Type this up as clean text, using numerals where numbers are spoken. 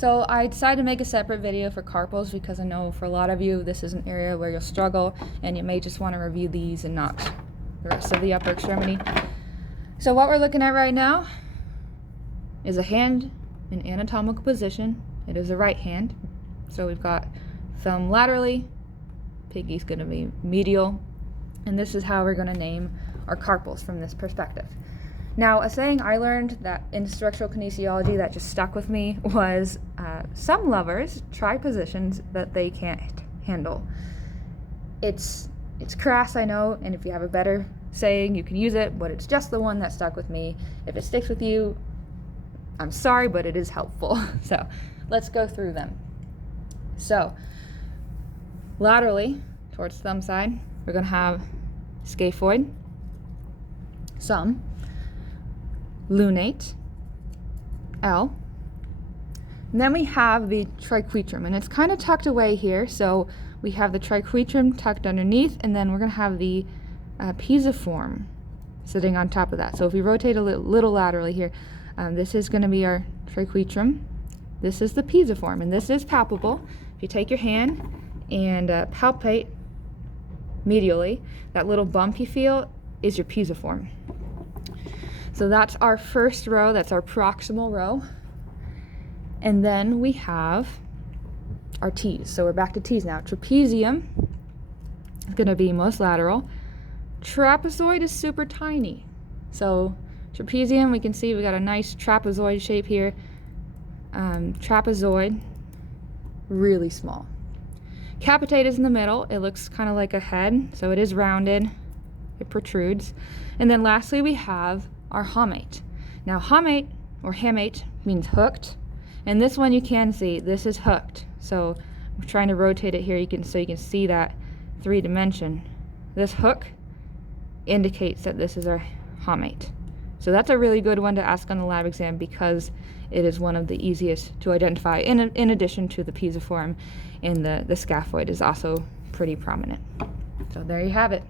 So I decided to make a separate video for carpals because I know for a lot of you this is an area where you'll struggle and you may just want to review these and not the rest of the upper extremity. So what we're looking at right now is a hand in anatomical position. It is a right hand. So we've got thumb laterally, pinky's going to be medial, and this is how we're going to name our carpals from this perspective. Now, a saying I learned that in structural kinesiology that just stuck with me was some lovers try positions that they can't handle. It's crass, I know, and if you have a better saying, you can use it, but it's just the one that stuck with me. If it sticks with you, I'm sorry, but it is helpful. So let's go through them. So laterally, towards thumb side, we're going to have scaphoid, sum, lunate, L, and then we have the triquetrum, and it's kind of tucked away here, so we have the triquetrum tucked underneath, and then we're going to have the pisiform sitting on top of that. So if we rotate a little laterally here, this is going to be our triquetrum, this is the pisiform, and this is palpable. If you take your hand and palpate medially, that little bump you feel is your pisiform. So that's our first row, that's our proximal row. And then we have our T's. So we're back to T's now. Trapezium is going to be most lateral. Trapezoid is super tiny. So trapezium, we can see we got a nice trapezoid shape here. Trapezoid, really small. Capitate is in the middle. It looks kind of like a head, so it is rounded. It protrudes. And then lastly, we have our hamate. Now hamate or hamate means hooked, and this one you can see this is hooked. So I'm trying to rotate it here so you can see that 3-dimension. This hook indicates that this is our hamate. So that's a really good one to ask on the lab exam because it is one of the easiest to identify in addition to the pisiform, and the scaphoid is also pretty prominent. So there you have it.